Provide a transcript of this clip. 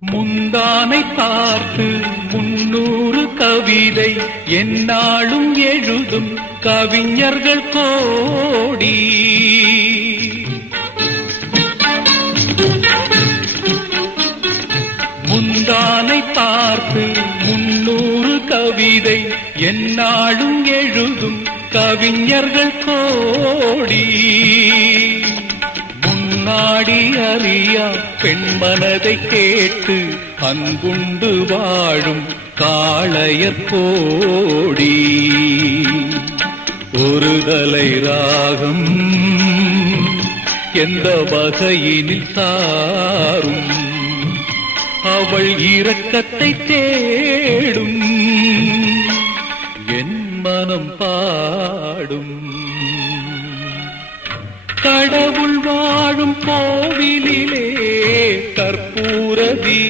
முந்தானை பார்த்து 300 கவிதை எந்நாளும் எழுதும் கவிஞர்கள் கோடி. முந்தானை பார்த்து 300 கவிதை எந்நாளும் எழுதும் கவிஞர்கள் கோடி. முன்னாடி அறியா பெண்மனதை கேட்டு அன்புண்டு வாழும் காளையர் கோடி. ஒரு தலை ராகம் எந்த வகையினில் சாரும் அவள் இரக்கத்தை தேடும் என் மனம் பாடும். கடவுள் வாழும் கோவிலிலே கற்பூர